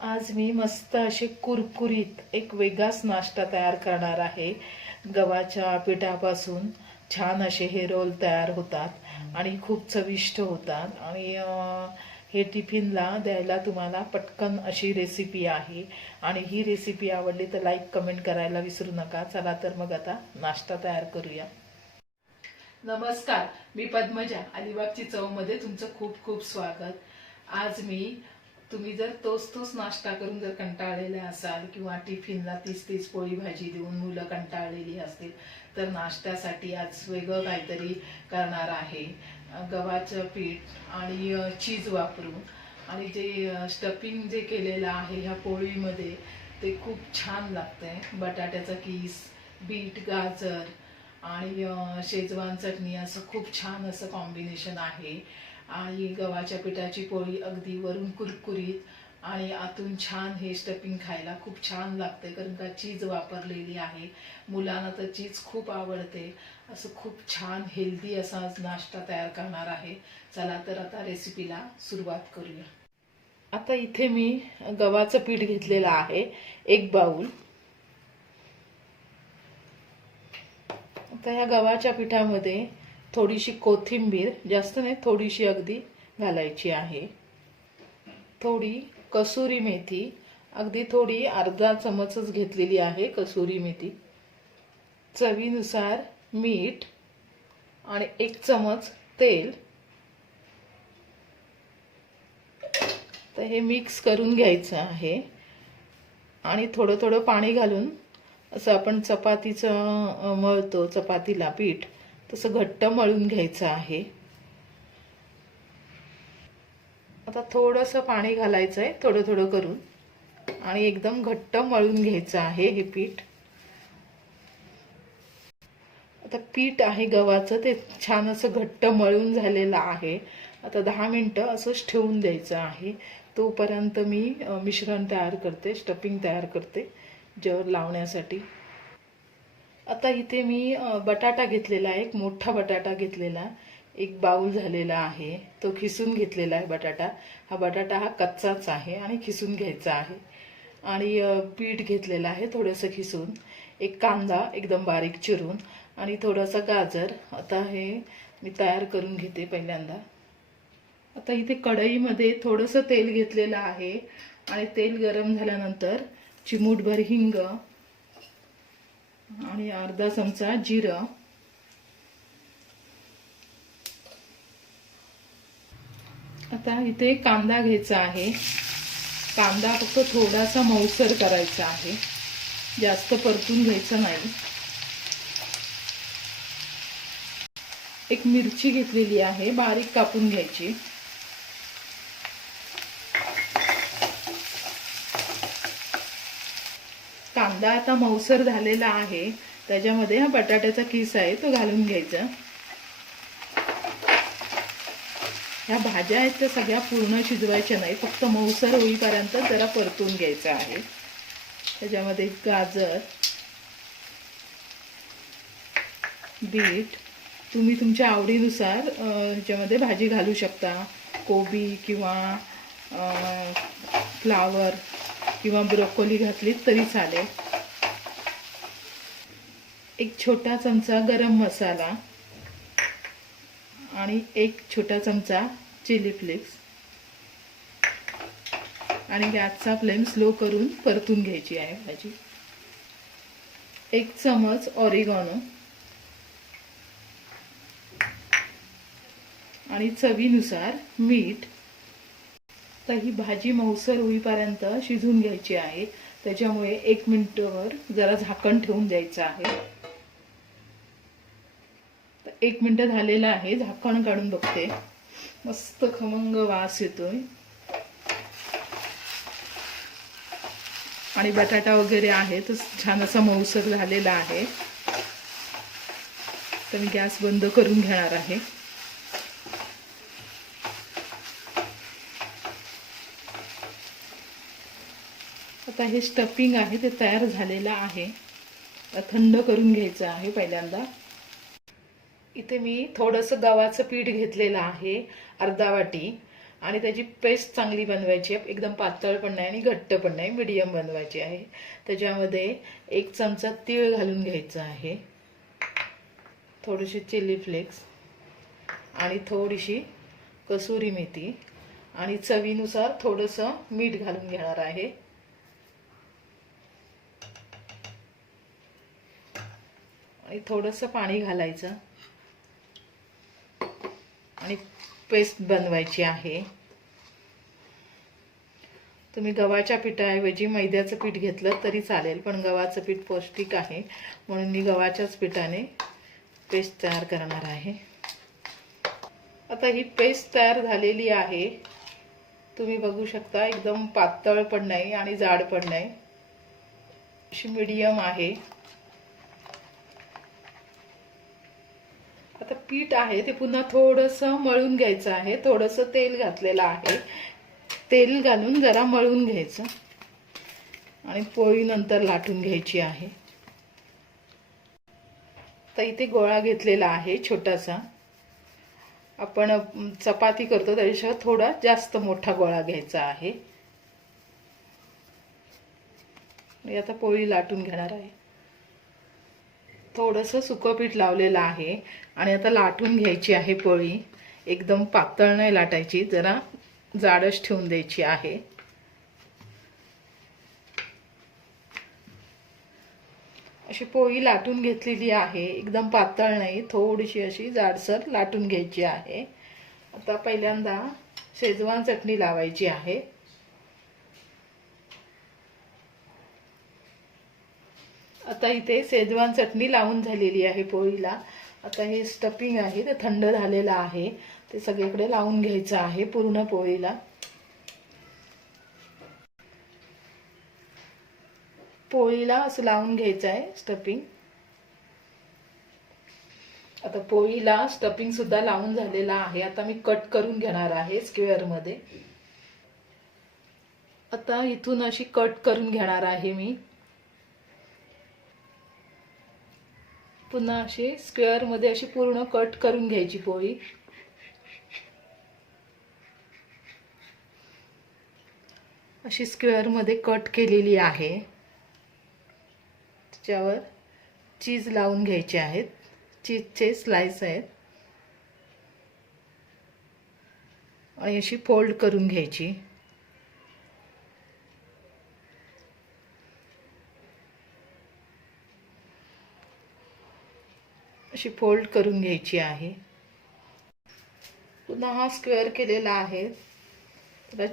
आज मी मस्त असे कुरकुरीत एक वेगळाच नाश्ता तयार करणार आहे. गव्हाच्या पिठापासून छान असे हे रोल तयार होतात आणि खूप चविष्ट होतात. आणि हे टिफिनला द्यायला तुम्हाला पटकन अशी रेसिपी आहे. आणि ही रेसिपी आवडली तर लाईक कमेंट करायला विसरू नका. चला तर मग आता नाश्ता तयार करूया. नमस्कार मी पद्मजा. अलिबागची चवमध्ये तुमचं खूप खूप स्वागत. आज मी तुम्ही जर तोच तोच नाश्ता करून जर कंटाळलेले असाल किंवा टिफिनला तीस तीच पोळी भाजी देऊन मुलं कंटाळलेली असतील तर नाश्त्यासाठी आज वेगळं काहीतरी करणार आहे. गव्हाचं पीठ आणि चीज वापरून. आणि जे स्टफिंग जे केलेलं आहे ह्या पोळीमध्ये ते खूप छान लागतंय. बटाट्याचा किस बीट गाजर आणि शेजवान चटणी असं खूप छान असं कॉम्बिनेशन आहे. आणि गव्हाच्या पिठाची पोळी अगदी वरून कुरकुरीत आणि आतून छान हे स्टफिंग खायला खूप छान लागते कारण का चीज वापरलेली आहे. मुलांना तर चीज खूप आवडते. असं खूप छान हेल्दी असा नाश्ता तयार करणार आहे. चला तर आता रेसिपीला सुरुवात करूया. आता इथे मी गव्हाचं पीठ घेतलेलं आहे एक बाऊल आता या गव्हाच्या पिठामध्ये थोडीशी कोथिंबीर जास्त नाही थोडीशी अगदी घालायची आहे. थोडी कसुरी मेथी अगदी थोडी अर्धा चमचच घेतलेली आहे कसुरी मेथी. चवीनुसार मीठ आणि एक चमच तेल. तर हे मिक्स करून घ्यायचं आहे. आणि थोडं थोडं पाणी घालून असं आपण चपातीचं मळतो चपातीला पीठ तसं घट्ट मळून घ्यायचं आहे. आता थोडंसं पाणी घालायचं आहे थोडं थोडं करून. आणि एकदम घट्ट मळून घ्यायचं आहे हे पीठ. आता पीठ आहे गव्हाचं ते छान असं घट्ट मळून झालेलं आहे. आता दहा मिनटं असंच ठेवून द्यायचं आहे. तोपर्यंत मी मिश्रण तयार करते स्टफिंग तयार करते जेवण लावण्यासाठी. आता इथे मी बटाटा घेतलेला आहे एक मोठा बटाटा घेतलेला. एक बाऊल झालेला आहे. तो खिसून घेतलेला आहे बटाटा. हा बटाटा हा कच्चाच आहे आणि खिसून घ्यायचा आहे. आणि पीठ घेतलेलं आहे थोडंसं खिसून. एक कांदा एकदम बारीक चिरून आणि थोडासा गाजर. आता हे मी तयार करून घेते पहिल्यांदा. आता इथे कढईमध्ये थोडंसं तेल घेतलेलं आहे. आणि तेल गरम झाल्यानंतर चिमूटभर हिंग आणि अर्धा चमचा जिरं. आता इथे कांदा घ्यायचा आहे. कांदा फक्त थोडासा मऊसर करायचा आहे. जास्त परतून घ्यायचं नाही. एक मिरची घेतलेली आहे बारीक कापून घ्यायची. कांदा आता मऊसर झालेला आहे. त्याच्यामध्ये हा बटाट्याचा किस आहे तो घालून घ्यायचा. ह्या भाज्या आहेत त्या सगळ्या पूर्ण शिजवायच्या नाही फक्त मऊसर होईपर्यंत जरा परतून घ्यायचं आहे. त्याच्यामध्ये गाजर बीट तुम्ही तुमच्या आवडीनुसार ह्याच्यामध्ये भाजी घालू शकता. कोबी किंवा फ्लावर. किंवा ब्रोकोली घातली तरी चालेल. एक छोटा चमचा गरम मसाला आणि एक छोटा चमचा चिली फ्लेक्स. आणि गॅसचा फ्लेम स्लो करून परतून घ्यायची आहे भाजी. एक चमच ऑरिगॉनो. आणि चवीनुसार मीठ. आता ही भाजी मऊसर होईपर्यंत शिजून घ्यायची आहे. त्याच्यामुळे एक मिनटवर जरा झाकण ठेवून द्यायचं आहे. तर एक मिनिट झालेलं आहे झाकण काढून बघते. मस्त खमंग वास येतोय. आणि बटाटा वगैरे आहे तर छान असा मऊसर झालेला आहे. तर मी गॅस बंद करून घेणार आहे. आता हे स्टफिंग आहे ते तयार झालेलं आहे. थंड करून घ्यायचं आहे पहिल्यांदा. इथे मी थोडंसं गव्हाचं पीठ घेतलेलं आहे अर्धा वाटी. आणि त्याची पेस्ट चांगली बनवायची आहे. एकदम पातळ पण नाही आणि घट्ट पण नाही मिडियम बनवायची आहे. त्याच्यामध्ये एक चमचा तीळ घालून घ्यायचं आहे. थोडीशी चिली फ्लेक्स आणि थोडीशी कसुरी मेथी. आणि चवीनुसार थोडंसं मीठ घालून घेणार आहे. थोडंसं पाणी घालायचं. आणि पेस्ट बनवायची आहे. तुम्ही गव्हाच्या पिठाऐवजी मैद्याचं पीठ घेतलं तरी चालेल पण गव्हाचं पीठ पौष्टिक आहे. म्हणून मी गव्हाच्याच पिठाने पेस्ट तयार करणार आहे. आता ही पेस्ट तयार झालेली आहे. तुम्ही बघू शकता एकदम पातळ पण नाही आणि जाड पण नाही. अशी मीडियम आहे आता पीठ आहे ते पुन्हा थोडंसं मळून घ्यायचं आहे. थोडंसं तेल घातलेलं आहे. तेल घालून जरा मळून घ्यायचं. आणि पोळी नंतर लाटून घ्यायची आहे. तर इथे गोळा घेतलेला आहे छोटासा. आपण चपाती करतो त्याच्याशिवाय थोडा जास्त मोठा गोळा घ्यायचा आहे. मी आता पोळी लाटून घेणार आहे. थोडंसं सुकं पीठ लावलेलं आहे. आणि आता लाटून घ्यायची आहे पोळी. एकदम पातळ नाही लाटायची जरा जाडच ठेवून द्यायची आहे. अशी पोळी लाटून घेतलेली आहे. एकदम पातळ नाही थोडीशी अशी जाडसर लाटून घ्यायची आहे. आता पहिल्यांदा शेजवान चटणी लावायची आहे. आता इथे शेजवान चटणी लावून झालेली आहे पोळीला. आता हे स्टफिंग आहे ते थंड झालेलं आहे. ते सगळीकडे लावून घ्यायचं आहे पूर्ण पोळीला. पोळीला असं लावून घ्यायचं आहे स्टफिंग आता पोळीला स्टफिंग सुद्धा लावून झालेला आहे. आता मी कट करून घेणार आहे स्क्वेअरमध्ये आता इथून अशी कट करून घेणार आहे मी. पुन्हा अशी स्क्वेअरमध्ये अशी पूर्ण कट करून घ्यायची पोळी. अशी स्क्वेअरमध्ये कट केलेली आहे. त्याच्यावर चीज लावून घ्यायचे आहेत. चीजचे स्लाइस आहेत. आणि अशी फोल्ड करून घ्यायची. अशी फोल्ड करून घ्यायची आहे. पुन्हा हा स्क्वेअर केलेला आहे. त्याला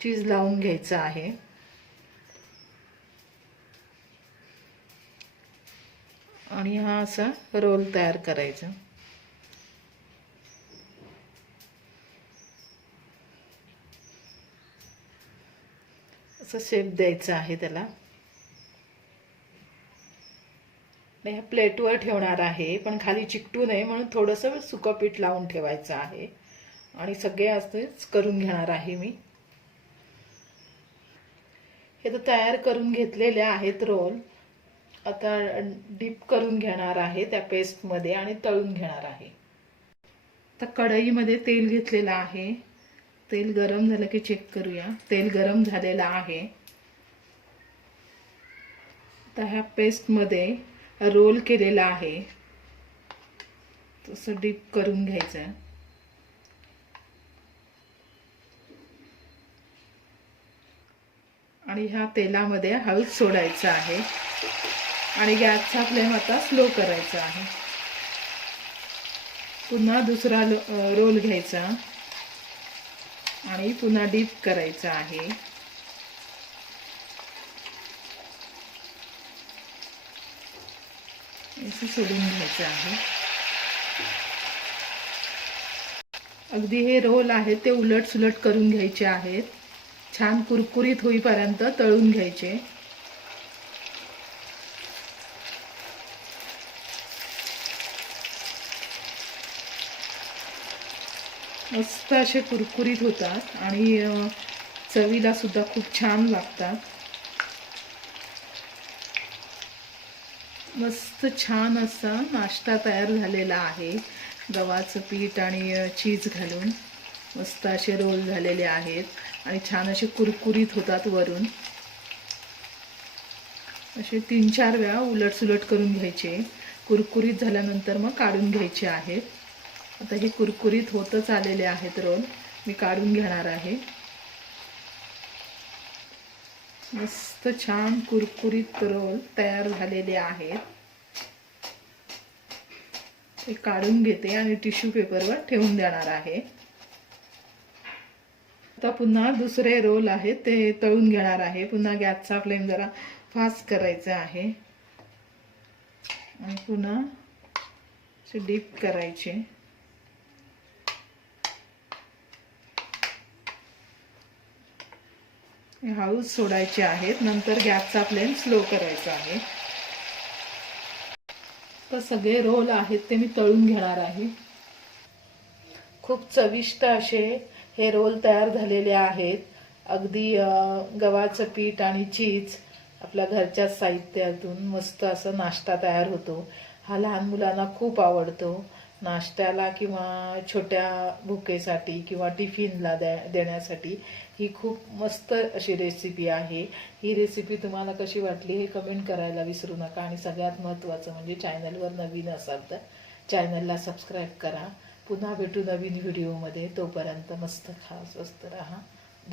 चीज लावून घ्यायचं आहे. आणि हा असा रोल तयार करायचा. असं शेप द्यायचा आहे त्याला आणि ह्या प्लेटवर ठेवणार आहे पण खाली चिकटू नये म्हणून थोडंसं सुकं पीठ लावून ठेवायचं आहे. आणि सगळे असेच करून घेणार आहे मी. हे तर तयार करून घेतलेले आहेत रोल. आता डीप करून घेणार आहे त्या पेस्टमध्ये आणि तळून घेणार आहे. आता कढईमध्ये तेल घेतलेलं आहे. तेल गरम झालं की चेक करूया. तेल गरम झालेलं आहे. तर ह्या पेस्टमध्ये रोल केलेला आहे. तसं डीप करून घ्यायचं आणि ह्या तेलामध्ये हळद सोडायचं आहे. आणि गॅसचा फ्लेम आता स्लो करायचा आहे. पुन्हा दुसरा रोल घ्यायचा. आणि पुन्हा डीप करायचा आहे. असं सोडून घ्यायचं आहे. अगदी हे रोल आहेत ते उलट सुलट करून घ्यायचे आहेत. छान कुरकुरीत होईपर्यंत तळून घ्यायचे. मस्त असे कुरकुरीत होतात आणि चवीला सुद्धा खूप छान लागतात. मस्त छान असा नाश्ता तयार झालेला आहे. गव्हाचं पीठ आणि चीज घालून मस्त असे रोल झालेले आहेत आणि छान असे कुरकुरीत होतात वरून. असे तीन चार वेळा उलट सुलट करून घ्यायचे. कुरकुरीत झाल्यानंतर मग काढून घ्यायचे आहेत. आता हे कुरकुरीत होतच आलेले आहेत रोल मी काढून घेणार आहे. मस्त छान कुरकुरीत रोल तयार झालेले आहेत. ते काढून घेते आणि टिश्यू पेपरवर ठेवून देणार आहे. आता पुन्हा दुसरे रोल आहेत ते तळून घेणार आहे. पुन्हा गॅसचा फ्लेम जरा फास्ट करायचा आहे. आणि पुन्हा डीप करायचे. हळूच सोडायचे आहेत. नंतर गॅसचा फ्लेम स्लो करायचा आहे. तर सगळे रोल आहेत ते मी तळून घेणार आहे. खूप चविष्ट असे हे रोल तयार झालेले आहेत. अगदी गव्हाचं पीठ आणि चीज आपल्या घरच्या साहित्यातून मस्त असं नाश्ता तयार होतो. हा लहान मुलांना खूप आवडतो. नाश्त्याला किंवा छोट्या भुकेसाठी किंवा टिफिनला द्या देण्यासाठी ही खूप मस्त अशी रेसिपी आहे. ही रेसिपी तुम्हाला कशी वाटली हे कमेंट करायला विसरू नका आणि सगळ्यात महत्त्वाचं म्हणजे चॅनलवर नवीन असाल तर चॅनलला सबस्क्राईब करा. पुन्हा भेटू नवीन व्हिडिओमध्ये तोपर्यंत मस्त खा स्वस्त राहा.